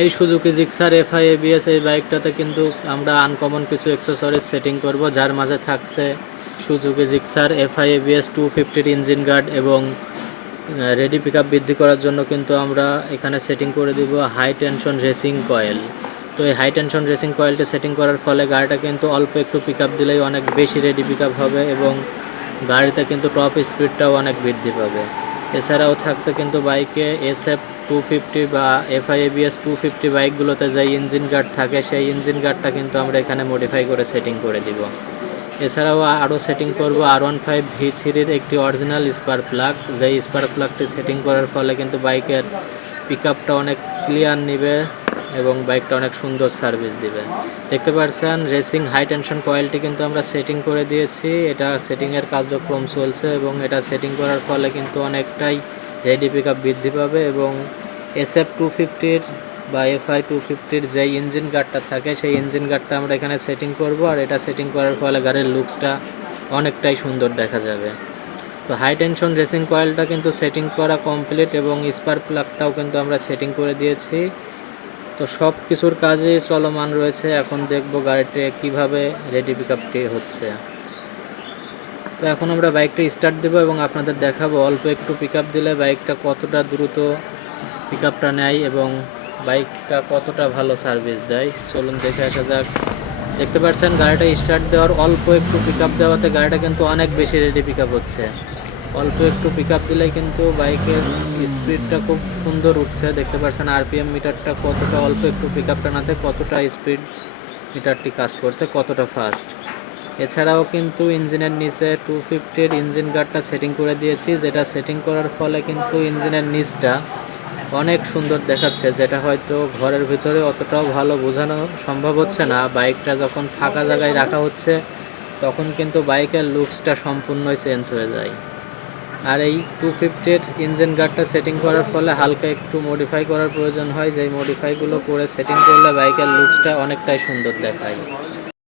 এই Suzuki Gixxer FI ABS এই বাইকটাতে কিন্তু আমরা আনকমন কিছু অ্যাক্সেসরিজ সেটিং করব, যার মাঝে থাকছে Suzuki Gixxer FI ABS 250 engine guard এবং রেডি পিকআপ বৃদ্ধি করার জন্য কিন্তু আমরা এখানে সেটিং করে দিব হাই টেনশন রেসিং কয়েল। তো এই হাই টেনশন রেসিং কয়েলটা সেটিং করার ফলে গাড়িটা কিন্তু অল্প একটু পিকআপ দিলেই অনেক বেশি রেডি পিকআপ হবে এবং গাড়িতে কিন্তু টপ স্পিডটাও অনেক বৃদ্ধি পাবে। এছাড়াও থাকছে কিন্তু বাইকে SF 250 বা এফআই এবিএস 250 বাইকগুলোতে যে ইঞ্জিন গার্ড থাকে সেই ইঞ্জিন গার্ডটা কিন্তু আমরা এখানে মডিফাই করে সেটিং করে দিব। এছাড়াও আরও সেটিং করব R15 V3-র একটি অরিজিনাল স্পার্ক প্লাগ, যেই স্পার্ক প্লাগটি সেটিং করার ফলে কিন্তু বাইকের পিকআপটা অনেক ক্লিয়ার নেবে এবং বাইকটা অনেক সুন্দর সার্ভিস দিবে। দেখতে পাচ্ছেন রেসিং হাই টেনশন কয়েলটি কিন্তু আমরা সেটিং করে দিয়েছি, এটা সেটিংয়ের কার্যক্রম চলছে এবং এটা সেটিং করার ফলে কিন্তু অনেকটাই রেডি পিকআপ বৃদ্ধি পাবে এবং SF 250-র বা FI 250-র যে ইঞ্জিন গার্ডটা থাকে সেই ইঞ্জিন গার্ডটা আমরা এখানে সেটিং করব, আর এটা সেটিং করার ফলে গাড়ির লুকসটা অনেকটাই সুন্দর দেখা যাবে। তো হাই টেনশন রেসিং কয়েলটা কিন্তু সেটিং করা কমপ্লিট এবং স্পার্ক প্লাগটাও কিন্তু আমরা সেটিং করে দিয়েছি। তো সব কিছুর কাজে চলমান রয়েছে, এখন দেখব গাড়িটি কিভাবে রেডি পিকআপটি হচ্ছে। তো এখন আমরা বাইকটা স্টার্ট দেবো এবং আপনাদের দেখাবো অল্প একটু পিকআপ দিলে বাইকটা কতটা দ্রুত পিকআপটা নেয় এবং বাইকটা কতটা ভালো সার্ভিস দেয়। চলুন দেখে আসা যাক। দেখতে পাচ্ছেন গাড়িটা স্টার্ট দেওয়ার অল্প একটু পিকআপ দেওয়াতে গাড়িটা কিন্তু অনেক বেশি রেডি পিকআপ হচ্ছে। অল্প একটু পিকআপ দিলেই কিন্তু বাইকের স্পিডটা খুব সুন্দর উঠছে। দেখতে পাচ্ছেন আরপিএম মিটারটা কতটা, অল্প একটু পিকআপটা নাতে কতটা স্পিড মিটারটি কাজ করছে, কতটা ফাস্ট। এছাড়াও কিন্তু ইঞ্জিনের নিচে 250-র ইঞ্জিন গার্ডটা সেটিং করে দিয়েছি, যেটা সেটিং করার ফলে কিন্তু ইঞ্জিনের নিচটা অনেক সুন্দর দেখাচ্ছে, যেটা হয়তো ঘরের ভিতরে অতটাও ভালো বোঝানো সম্ভব হচ্ছে না। বাইকটা যখন ফাঁকা জায়গায় রাখা হচ্ছে তখন কিন্তু বাইকের লুকসটা সম্পূর্ণই চেঞ্জ হয়ে যায়। আর এই 250-র ইঞ্জিন গার্ডটা সেটিং করার ফলে হালকা একটু মডিফাই করার প্রয়োজন হয়, যেই মডিফাইগুলো করে সেটিং করলে বাইকের লুকসটা অনেকটাই সুন্দর দেখায়।